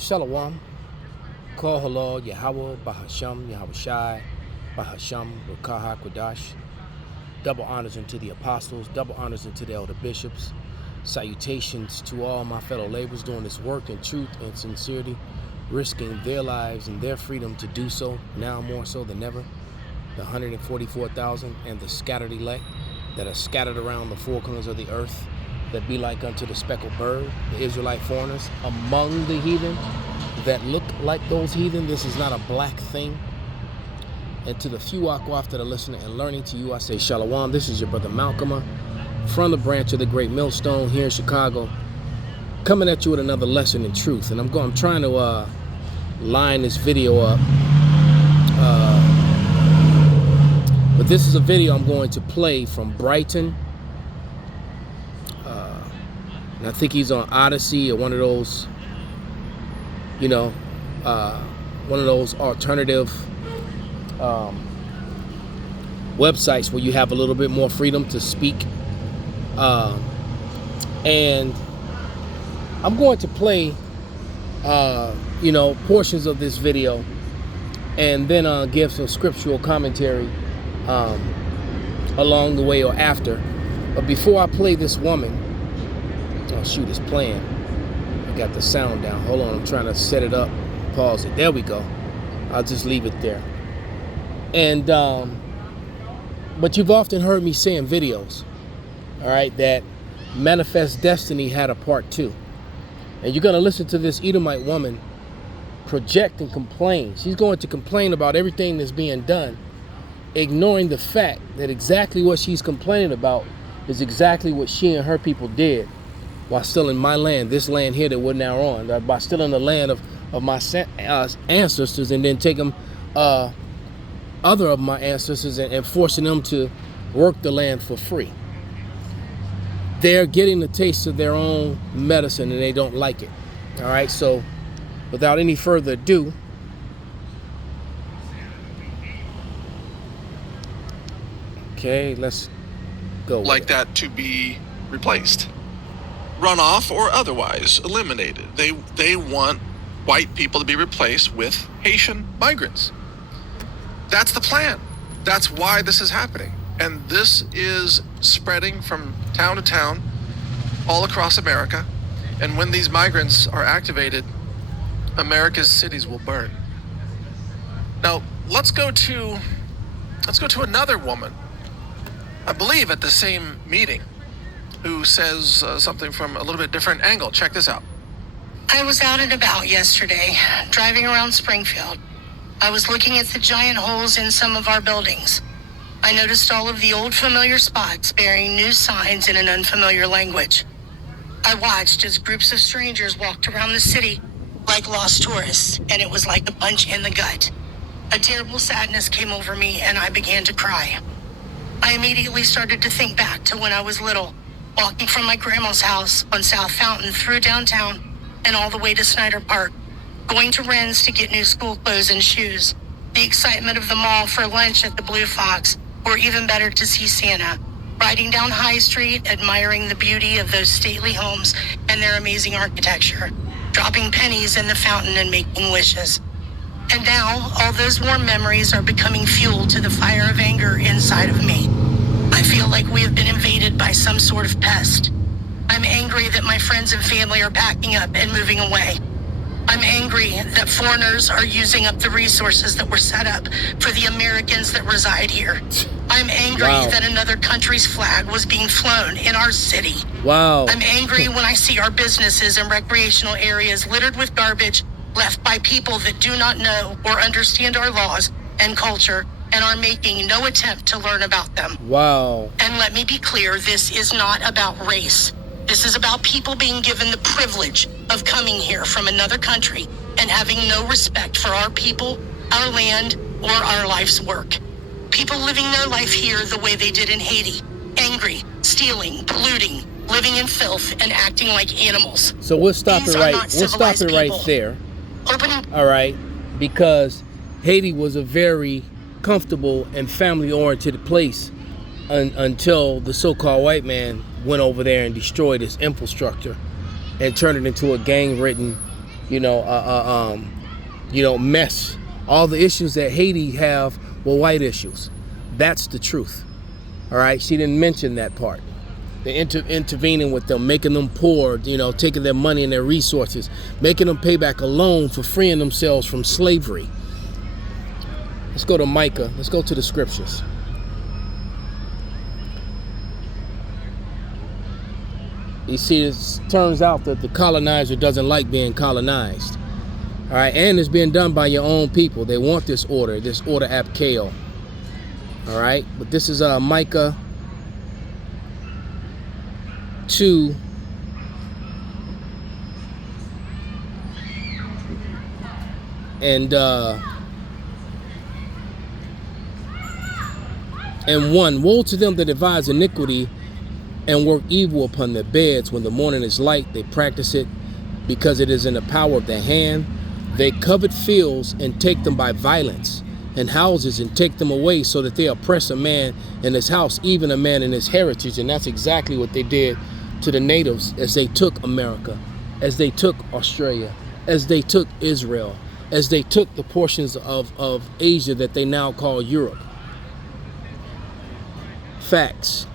Shalom, Kol Halal, Yahweh, Bahasham, Yahweh Shai, Bahasham, Rakaha Kwadash. Double honors unto the apostles, double honors unto the elder bishops. Salutations to all my fellow laborers doing this work in truth and sincerity, risking their lives and their freedom to do so, now more so than ever. The 144,000 and the scattered elect that are scattered around the four corners of the earth, that be like unto the speckled bird, the Israelite foreigners among the heathen that look like those heathen. This is not a black thing. And to the few Akwaf that are listening and learning, to you I say Shalom. This is your brother Malcolm from the branch of the Great Millstone here in Chicago, coming at you with another lesson in truth. And I'm trying to line this video up. But this is a video I'm going to play from Brighteon. And I think he's on Odyssey or one of those, one of those alternative websites where you have a little bit more freedom to speak. And I'm going to play, portions of this video and then give some scriptural commentary along the way or after. But before I play this woman, oh shoot, it's playing. I got the sound down. Hold on, I'm trying to set it up. Pause it. There we go. I'll just leave it there. And but you've often heard me say in videos, all right, that Manifest Destiny had a part 2. And you're going to listen to this Edomite woman project and complain. She's going to complain about everything that's being done, ignoring the fact that exactly what she's complaining about is exactly what she and her people did while still in my land, this land here that we're now on, by still in the land of my ancestors, and then taking other of my ancestors and forcing them to work the land for free. They're getting the taste of their own medicine and they don't like it. All right, so without any further ado, okay, let's go. Like that to be replaced, run off, or otherwise eliminated. They want white people to be replaced with Haitian migrants. That's the plan. That's why this is happening. And this is spreading from town to town all across America. And when these migrants are activated, America's cities will burn. Now, let's go to another woman, I believe at the same meeting, who says something from a little bit different angle. Check this out. I was out and about yesterday, driving around Springfield. I was looking at the giant holes in some of our buildings. I noticed all of the old familiar spots bearing new signs in an unfamiliar language. I watched as groups of strangers walked around the city like lost tourists, and it was like a punch in the gut. A terrible sadness came over me, and I began to cry. I immediately started to think back to when I was little, walking from my grandma's house on South Fountain through downtown and all the way to Snyder Park, going to Wren's to get new school clothes and shoes, the excitement of the mall for lunch at the Blue Fox, or even better, to see Santa, riding down High Street, admiring the beauty of those stately homes and their amazing architecture, dropping pennies in the fountain and making wishes. And now, all those warm memories are becoming fuel to the fire of anger inside of me. I feel like we have been invaded by some sort of pest. I'm angry that my friends and family are packing up and moving away. I'm angry that foreigners are using up the resources that were set up for the Americans that reside here. I'm angry that another country's flag was being flown in our city. Wow. I'm angry when I see our businesses and recreational areas littered with garbage left by people that do not know or understand our laws and culture and are making no attempt to learn about them. Wow. And let me be clear, this is not about race. This is about people being given the privilege of coming here from another country and having no respect for our people, our land, or our life's work. People living their life here the way they did in Haiti, angry, stealing, polluting, living in filth, and acting like animals. So we'll stop These it are right. not We'll stop it civilized right people. there. Opening. All right, because Haiti was a very comfortable and family-oriented place until the so-called white man went over there and destroyed its infrastructure and turned it into a gang-ridden mess. All the issues that Haiti have were white issues. That's the truth. All right, she didn't mention that part. They're intervening with them, making them poor, taking their money and their resources, making them pay back a loan for freeing themselves from slavery. Let's go to Micah. Let's go to the scriptures. You see, it turns out that the colonizer doesn't like being colonized. All right, and it's being done by your own people. They want this order ab Kale. All right, but this is Micah 2. And 1. Woe to them that devise iniquity and work evil upon their beds. When the morning is light, they practice it, because it is in the power of their hand. They covet fields and take them by violence, and houses and take them away, so that they oppress a man in his house, even a man in his heritage. And that's exactly what they did to the natives as they took America, as they took Australia, as they took Israel, as they took the portions of Asia that they now call Europe. Facts.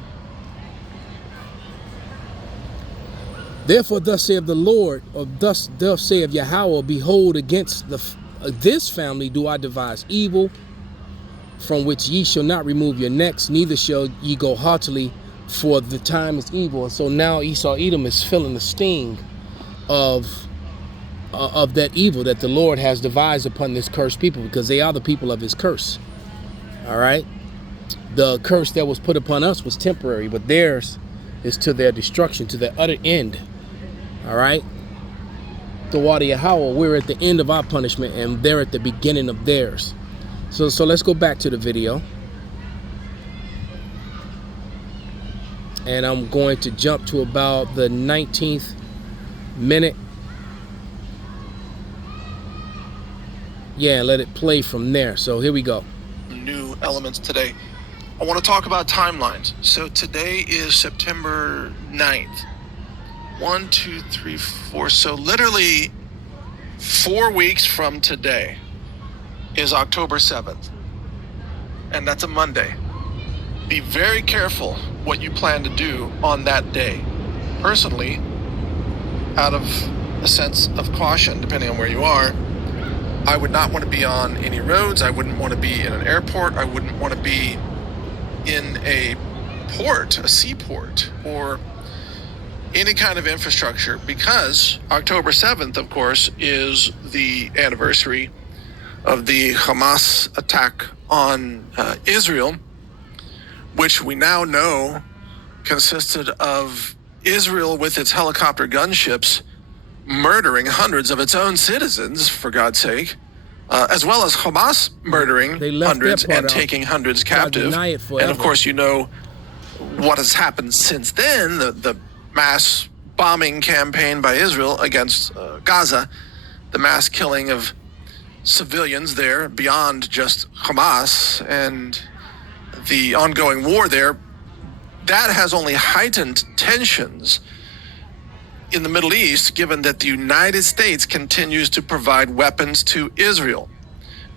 Therefore, thus saith the Lord, or thus saith Yahweh, behold, against this family do I devise evil, from which ye shall not remove your necks, neither shall ye go haughtily, for the time is evil. And so now Esau Edom is feeling the sting of that evil that the Lord has devised upon this cursed people, because they are the people of his curse. All right? The curse that was put upon us was temporary, but theirs is to their destruction, to their utter end. All right? The water Yahweh, we're at the end of our punishment, and they're at the beginning of theirs. So let's go back to the video. And I'm going to jump to about the 19th minute. Yeah, and let it play from there. So here we go. New elements today. I want to talk about timelines. So today is September 9th. 1, 2, 3, 4. So literally 4 weeks from today is October 7th. And that's a Monday. Be very careful what you plan to do on that day. Personally, out of a sense of caution, depending on where you are, I would not want to be on any roads. I wouldn't want to be in an airport. I wouldn't want to be in a port, a seaport, or any kind of infrastructure, because October 7th, of course, is the anniversary of the Hamas attack on Israel, which we now know consisted of Israel with its helicopter gunships murdering hundreds of its own citizens, for God's sake, as well as Hamas murdering hundreds and taking hundreds captive. And of course, you know what has happened since then, the mass bombing campaign by Israel against Gaza, the mass killing of civilians there beyond just Hamas, and the ongoing war there. That has only heightened tensions in the Middle East, given that the United States continues to provide weapons to Israel.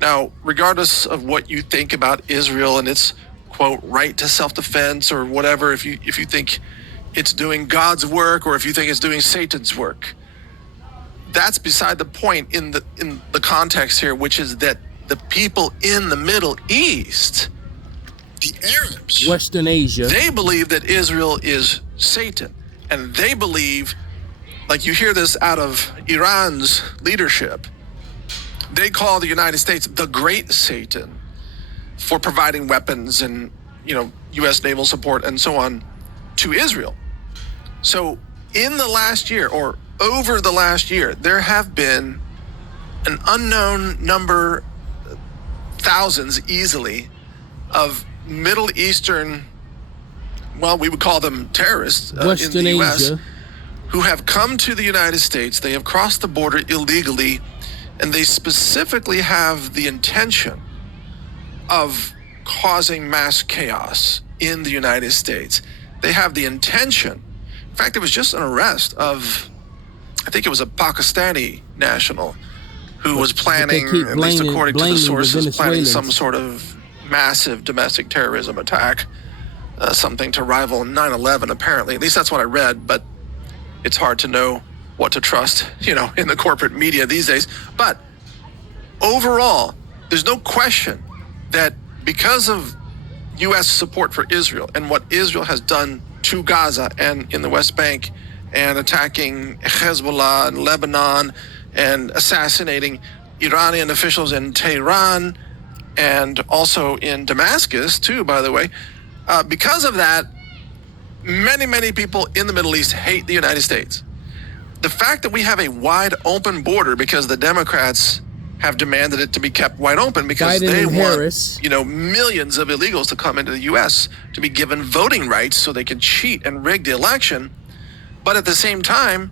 Now, regardless of what you think about Israel and its, quote, right to self-defense or whatever, if you think it's doing God's work or if you think it's doing Satan's work, that's beside the point in the context here, which is that the people in the Middle East, the Arabs, Western Asia, they believe that Israel is Satan. And they believe, like you hear this out of Iran's leadership, they call the United States the Great Satan for providing weapons and, U.S. naval support and so on to Israel. So in the last year, or over the last year, there have been an unknown number, thousands easily, of Middle Eastern, well, we would call them terrorists in the U.S., Asia, who have come to the United States. They have crossed the border illegally, and they specifically have the intention of causing mass chaos in the United States. They have the intention. In fact, there was just an arrest of I think it was a Pakistani national who was planning, keep at least according to the blaming sources, planning Venezuelans. some sort of massive domestic terrorism attack, something to rival 9/11 apparently. At least that's what I read, but it's hard to know what to trust, you know, in the corporate media these days. But overall, there's no question that because of U.S. support for Israel and what Israel has done to Gaza and in the West Bank, and attacking Hezbollah and Lebanon and assassinating Iranian officials in Tehran and also in Damascus too, by the way. Because of that, many people in the Middle East hate the United States. The fact that we have a wide open border because the Democrats have demanded it to be kept wide open because Biden they and want, Harris. you know, millions of illegals to come into the U.S. to be given voting rights so they can cheat and rig the election. But at the same time,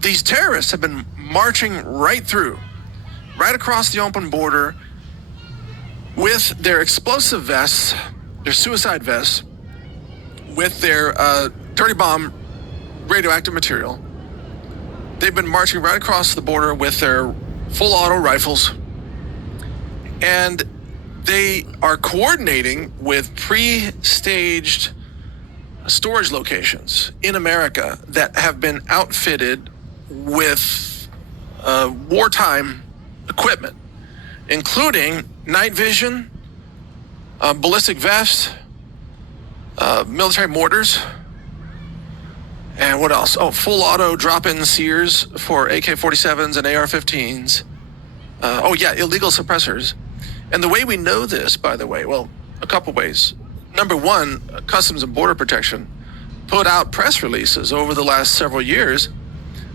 these terrorists have been marching right through, right across the open border with their explosive vests, their suicide vests, with their dirty bomb radioactive material. They've been marching right across the border with their full auto rifles, and they are coordinating with pre-staged storage locations in America that have been outfitted with wartime equipment, including night vision, ballistic vests, military mortars, and what else? Oh, full auto drop-in sears for AK-47s and AR-15s. Illegal suppressors. And the way we know this, by the way, well, a couple ways. Number one, Customs and Border Protection put out press releases over the last several years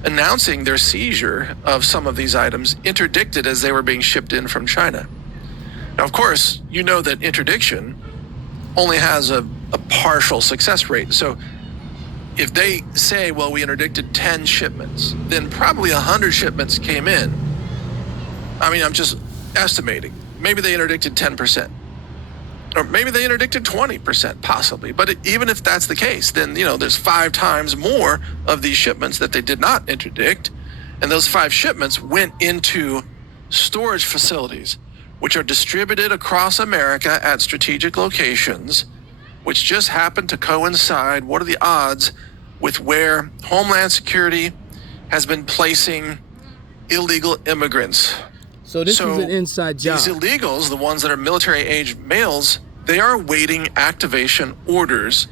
announcing their seizure of some of these items interdicted as they were being shipped in from China. Now, of course, you know that interdiction only has a partial success rate. So if they say, well, we interdicted 10 shipments, then probably 100 shipments came in. I mean, I'm just estimating. Maybe they interdicted 10%. Or maybe they interdicted 20%, possibly. But even if that's the case, then, you know, there's 5 times more of these shipments that they did not interdict. And those 5 shipments went into storage facilities, which are distributed across America at strategic locations, which just happened to coincide, what are the odds, with where Homeland Security has been placing illegal immigrants. So this is an inside job. These illegals, the ones that are military-age males, they are awaiting activation orders,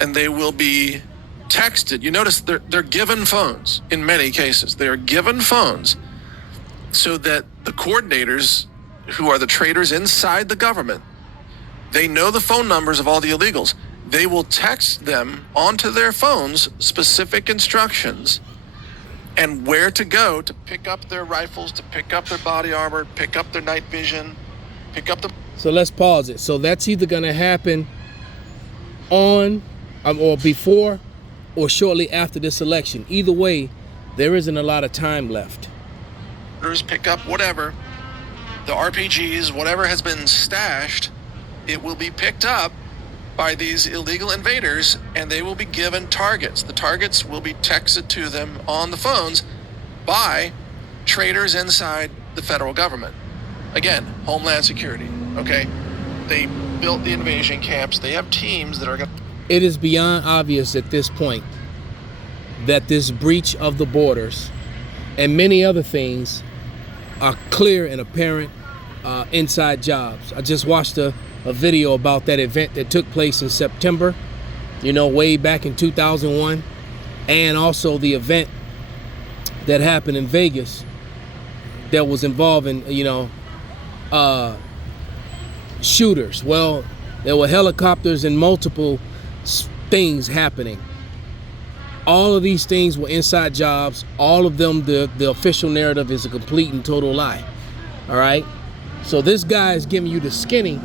and they will be texted. You notice they're given phones in many cases. They are given phones so that the coordinators, who are the traitors inside the government, they know the phone numbers of all the illegals. They will text them onto their phones specific instructions and where to go to pick up their rifles, to pick up their body armor, pick up their night vision, pick up the... So let's pause it. So that's either going to happen on or before or shortly after this election. Either way, there isn't a lot of time left. Pick up whatever, the RPGs, whatever has been stashed, it will be picked up by these illegal invaders, and they will be given targets. The targets will be texted to them on the phones by traitors inside the federal government. Again, Homeland Security, okay? They built the invasion camps. They have teams that are going to... It is beyond obvious at this point that this breach of the borders and many other things are clear and apparent inside jobs. I just watched a video about that event that took place in September, you know, way back in 2001, and also the event that happened in Vegas that was involving, you know, shooters. Well, there were helicopters and multiple things happening. All of these things were inside jobs. All of them, the official narrative is a complete and total lie. All right? So this guy is giving you the skinny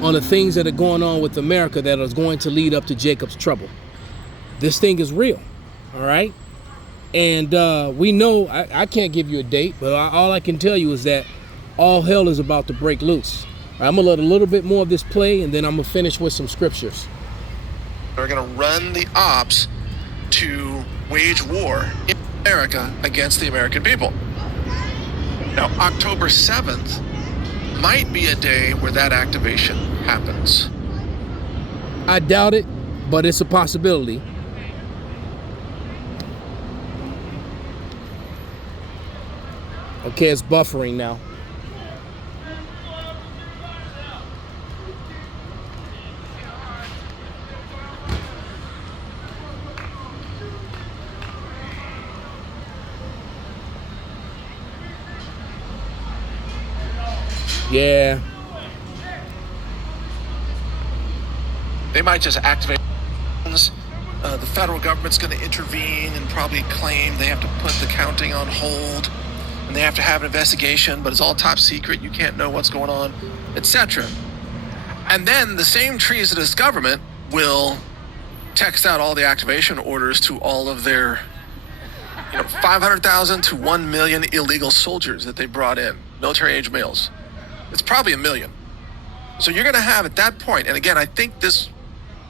on the things that are going on with America that is going to lead up to Jacob's trouble. This thing is real, all right? And we know, I can't give you a date, but all I can tell you is that all hell is about to break loose. All right, I'm gonna let a little bit more of this play, and then I'm gonna finish with some scriptures. They're gonna run the ops to wage war. America against the American people. Now, October 7th might be a day where that activation happens. I doubt it, but it's a possibility. Okay, it's buffering now. Yeah. They might just activate. The federal government's going to intervene and probably claim they have to put the counting on hold, and they have to have an investigation, but it's all top secret. You can't know what's going on, etc. And then the same treasonous government will text out all the activation orders to all of their 500,000 to 1 million illegal soldiers that they brought in, military-age males. It's probably 1 million. So you're going to have at that point, and again, I think this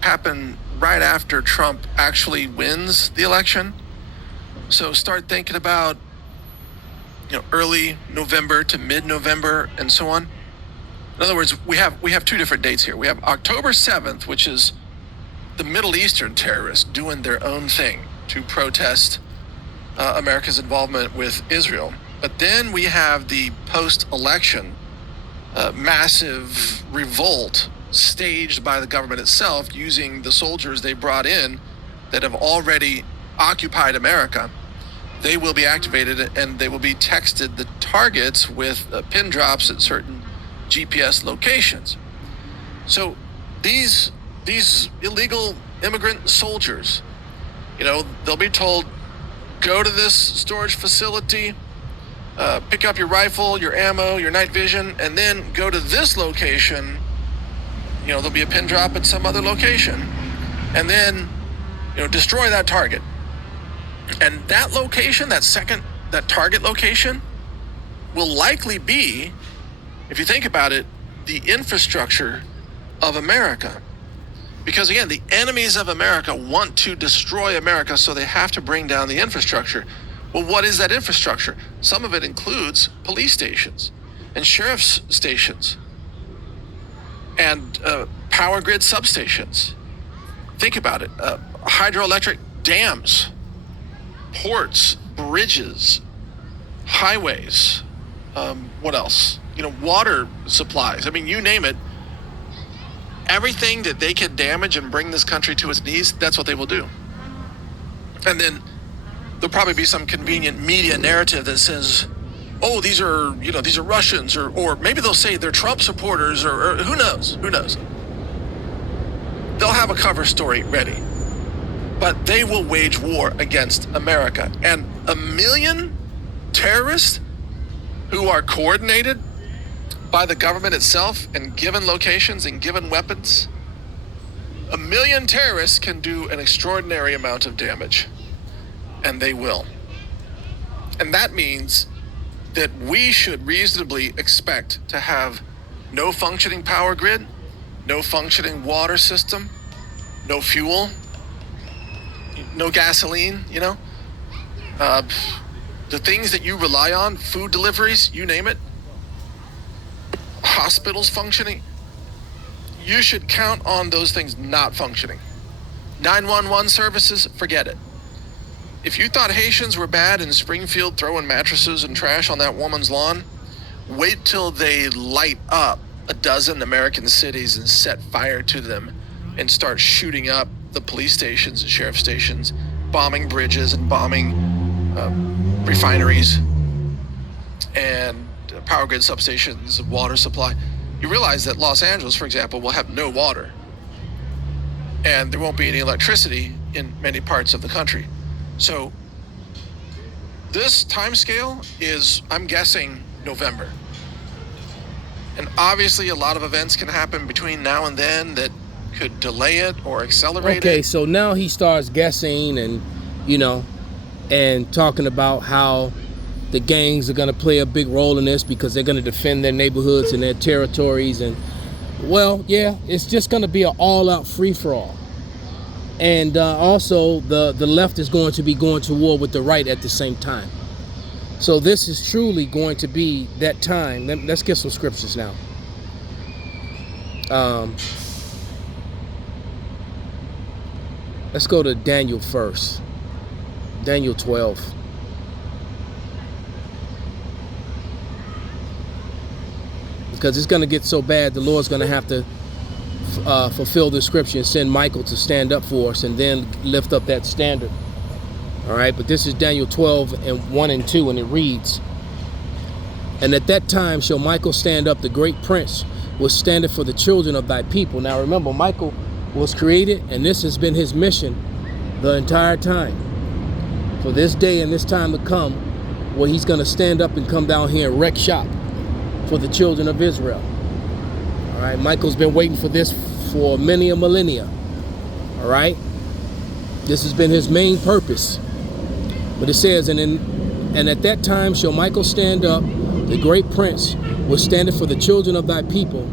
happened right after Trump actually wins the election. So start thinking about, early November to mid-November and so on. In other words, we have two different dates here. We have October 7th, which is the Middle Eastern terrorists doing their own thing to protest America's involvement with Israel. But then we have the post-election massive revolt staged by the government itself using the soldiers they brought in that have already occupied America. They will be activated and they will be texted the targets with pin drops at certain GPS locations. So these illegal immigrant soldiers, they'll be told, go to this storage facility, pick up your rifle, your ammo, your night vision, and then go to this location. There'll be a pin drop at some other location, and then, destroy that target. And that location, that target location, will likely be, if you think about it, the infrastructure of America. Because again, the enemies of America want to destroy America, so they have to bring down the infrastructure. Well, what is that infrastructure? Some of it includes police stations and sheriff's stations and power grid substations. Think about it. Hydroelectric dams, ports, bridges, highways, what else? Water supplies. I mean, you name it. Everything that they can damage and bring this country to its knees, that's what they will do. And then there'll probably be some convenient media narrative that says, oh, these are Russians, or maybe they'll say they're Trump supporters, or who knows? They'll have a cover story ready. But they will wage war against America. And 1 million terrorists who are coordinated by the government itself and given locations and given weapons, 1 million terrorists can do an extraordinary amount of damage. And they will. And that means that we should reasonably expect to have no functioning power grid, no functioning water system, no fuel, no gasoline, the things that you rely on, food deliveries, you name it, hospitals functioning, you should count on those things not functioning. 911 services, forget it. If you thought Haitians were bad in Springfield throwing mattresses and trash on that woman's lawn, wait till they light up a dozen American cities and set fire to them and start shooting up the police stations and sheriff stations, bombing bridges and bombing refineries and power grid substations, water supply. You realize that Los Angeles, for example, will have no water, and there won't be any electricity in many parts of the country. So this time scale is, I'm guessing, November. And obviously a lot of events can happen between now and then that could delay it or accelerate it. Okay, so now he starts guessing and, and talking about how the gangs are going to play a big role in this because they're going to defend their neighborhoods and their territories. And, well, yeah, it's just going to be an all-out free-for-all. And also the left is going to be going to war with the right at the same time. So this is truly going to be that time. Let's get some scriptures now. Let's go to Daniel first. Daniel 12. Because it's going to get so bad, the Lord's going to have to fulfill the scripture and send Michael to stand up for us and then lift up that standard. All right, but this is Daniel 12 and 1 and 2, and it reads, "And at that time shall Michael stand up, the great prince, which standeth for the children of thy people." Now remember, Michael was created, and this has been his mission the entire time. For this day and this time to come, where he's going to stand up and come down here and wreck shop for the children of Israel. All right, Michael's been waiting for this for many a millennia. All right, this has been his main purpose. But it says, and at that time shall Michael stand up, the great prince, which standeth for the children of thy people,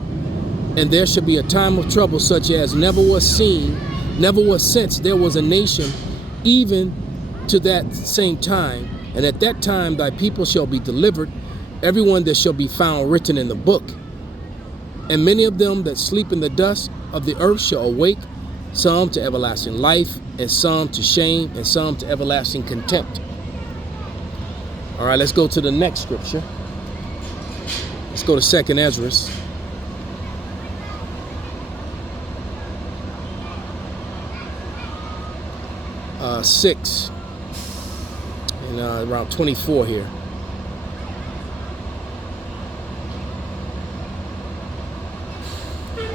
and there shall be a time of trouble such as never was seen, never was since there was a nation, even to that same time. And at that time thy people shall be delivered, everyone that shall be found written in the book. And many of them that sleep in the dust of the earth shall awake, some to everlasting life, and some to shame, and some to everlasting contempt. All right, let's go to the next scripture. Let's go to 2Esdras. Six and around 24 here.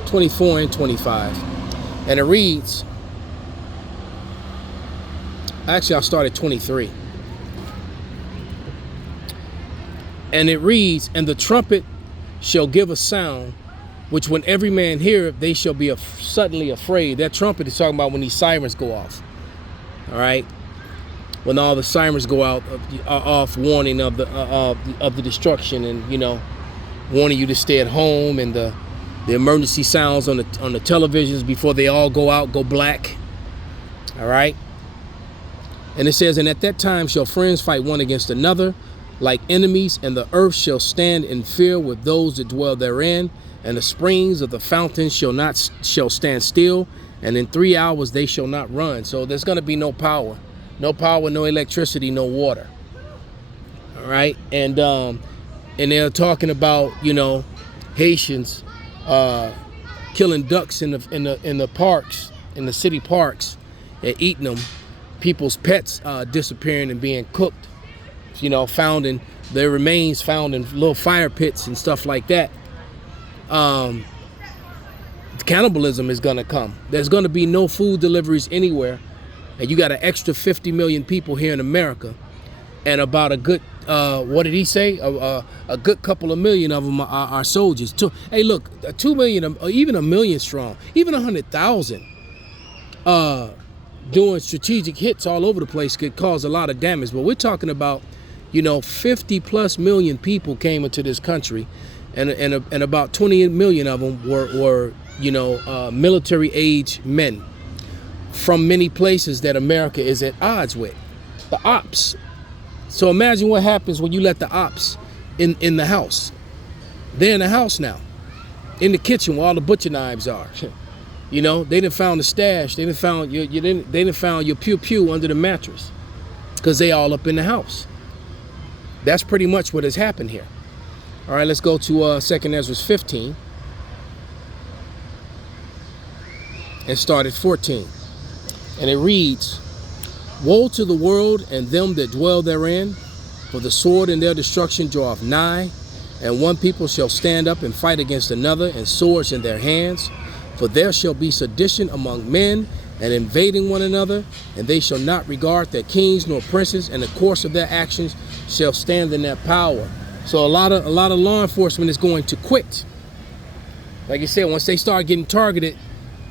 (24 and 25). And it reads, actually I'll start at 23. And it reads, "And the trumpet shall give a sound, which when every man heareth, they shall be suddenly afraid." That trumpet is talking about when these sirens go off. All right, when all the sirens go out, off, warning of the destruction, and warning you to stay at home, and the emergency sounds on the televisions before they all go out, go black. All right, and it says, "And at that time shall friends fight one against another, like enemies, and the earth shall stand in fear with those that dwell therein, and the springs of the fountains shall stand still, and in 3 hours they shall not run." So there's going to be no power, no electricity, no water. All right, and they're talking about Haitians killing ducks in the parks, in the city parks, and eating them. People's pets disappearing and being cooked. Found in their remains, found in little fire pits and stuff like that. Cannibalism is going to come. There's going to be no food deliveries anywhere, and you got an extra 50 million people here in America, and about a good what did he say, a good couple of million of them are soldiers. Hey, look, 2 million, even a million strong, even 100,000 doing strategic hits all over the place could cause a lot of damage. But we're talking about 50 plus million people came into this country, and about 20 million of them were military age men from many places that America is at odds with. The ops. So imagine what happens when you let the ops in the house. They're in the house now, in the kitchen where all the butcher knives are. They didn't found the stash. They didn't found your pew pew under the mattress, because they all up in the house. That's pretty much what has happened here. All right, let's go to 2Esdras15 and start at 14. And it reads, "Woe to the world and them that dwell therein, for the sword in their destruction draweth nigh, and one people shall stand up and fight against another, and swords in their hands. For there shall be sedition among men, and invading one another, and they shall not regard their kings nor princes, and the course of their actions shall stand in their power." So a lot of law enforcement is going to quit. Like I said, once they start getting targeted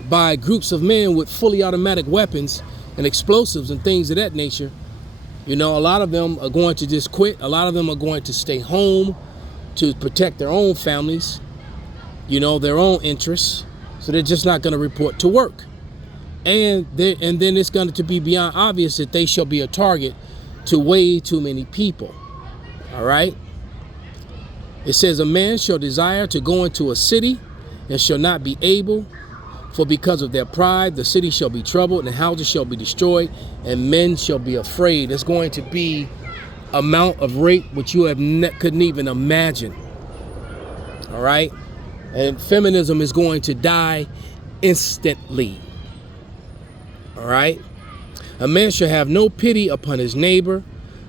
by groups of men with fully automatic weapons and explosives and things of that nature, a lot of them are going to just quit. A lot of them are going to stay home to protect their own families, their own interests. So they're just not going to report to work. And then it's going to be beyond obvious that they shall be a target to way too many people. All right. It says, a man shall desire to go into a city and shall not be able, for because of their pride, the city shall be troubled, and the houses shall be destroyed, and men shall be afraid. It's going to be amount of rape which you couldn't even imagine. All right. And feminism is going to die instantly. All right. A man shall have no pity upon his neighbor,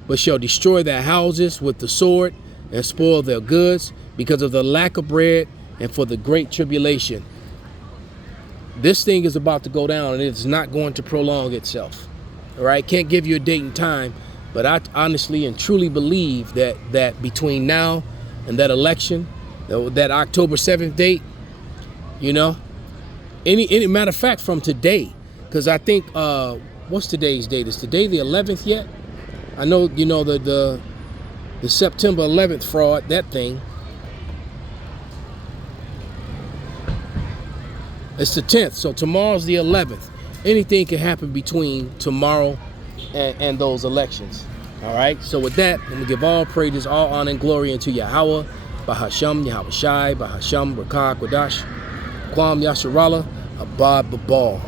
but shall destroy their houses with the sword and spoil their goods because of the lack of bread and for the great tribulation. This thing is about to go down, and it's not going to prolong itself. All right. Can't give you a date and time, but I honestly and truly believe that between now and that election, that October 7th date, you know, any matter of fact, from today, because I think, what's today's date? Is today the 11th yet? I know, you know, the September 11th fraud, that thing. It's the 10th, so tomorrow's the 11th. Anything can happen between tomorrow and those elections. All right, so with that, let me give all praises, all honor and glory unto Yahweh, Bahasham, Yahweh Shai, Bahasham, Rakah, Quadash, Kwam, Yasharallah, Abad, Babal.